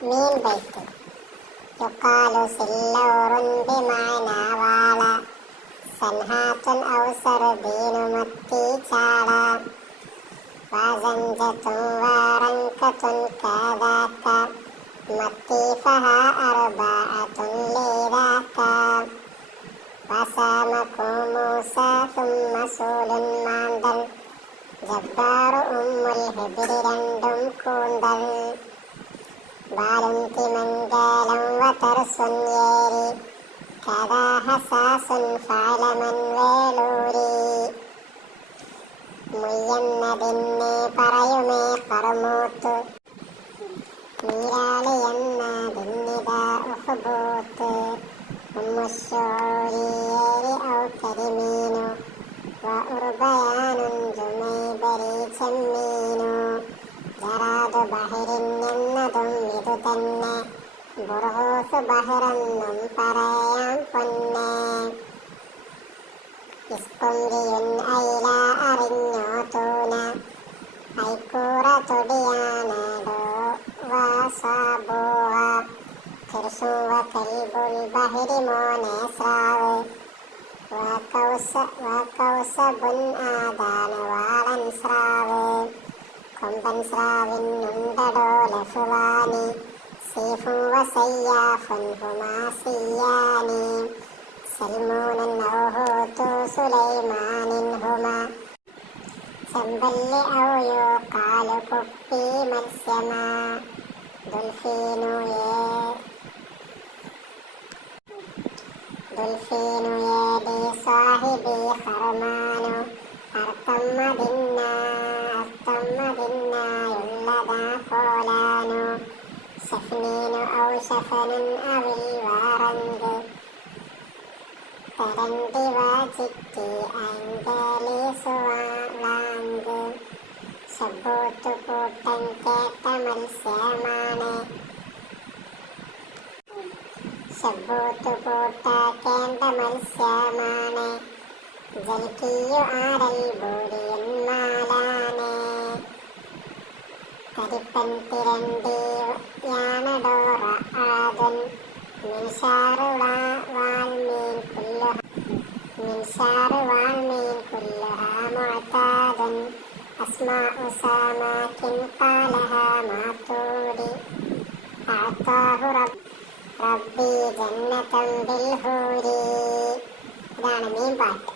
مين بيته يقال سلور بمعنى والا سنهات أو سردين متي ചാള وزنجة ورنكة كذاك متي فها أربعة لذاك وسامك موسى ثم سول മാന്തൽ ജബ്ബാർ ഉമ്മുൽ ഹിബ്രി രണ്ടും കൂന്തൽ ബാലും തിമംഗലം വതർസുൻ ഏരി കഥാ ഹസാസുൻ ഫാലമൻ വേളൂരി മുയ്യെന്നതിന്നെ പറയുമേ കറുമൂത്ത് നീരാളി എന്നതിന്നിതാ ഉഹ്ബൂത്ത് ഉമ്മുശോരിയേരി ഔ കരിമീനു വഉർബയാനുൻ ജുമൈബരി ചെമ്മീനു ജറാദു ബഹരിൻ എന്നതും ഇതുതന്നെ ബുർഹൂസ് ബഹറെന്നും പറയാം പൊന്നെ ഇസ്കുന്തിയുൻ ഐല അറിഞ്ഞോ തൂന ഐക്കൂറ തൊടിയാനടോ വാസാബൂവ കിർസുവ കൽബുൽ ബഹരി മോനെ സ്രാവ് വാക്കൗസബുൻ ആദാന വാളൻ സ്രാവ് കൊമ്പൻ സ്രാവിനുണ്ടടോ ലഫുവാനി സീഫും വസയ്യാഫുൻ ഹുമാസിയാനി സൽമൂനൻ ഔഹൂത്തു സുലൈമാനിൻ ഹുമ ചെമ്പല്ലി ഔയോ കാലു കുപ്പി മത്സ്യമാ ദുൽഫീനു ഏടി സാഹിബി ഹർമാനു അർത്ഥം മതിന്നായുള്ളതാ പോലാനു ഷഫ്നീനു ഔ ഷഫനുൻ അവിൽ വാറന്ത് തരണ്ടി വാചിറ്റി അങ്കലി സുവാളാങ്ക് ശബൂത്തു കൂട്ടൻ കേട്ട മത്സ്യമാണ് ശബൂത്തു കൂട്ടാക്കേണ്ട മത്സ്യമാണ് ജൽക്കിയു ആരൽ ബൂരിയൻ മാലാണ് കരിപ്പൻ തിരണ്ടിയാണടോറ ആദൻ മിൻഷാറ് വാൽമീൻ കുല്ലുഹ മുഅ്താദൻ അസ്മാഉ സാമാകിൻ ഖാലഹ മാതൂരി അഅതാഹു റബ്ബി ജന്നതൻ ബിൽ ഹൂരി. ഇതാണ് മീൻ പാട്ട്.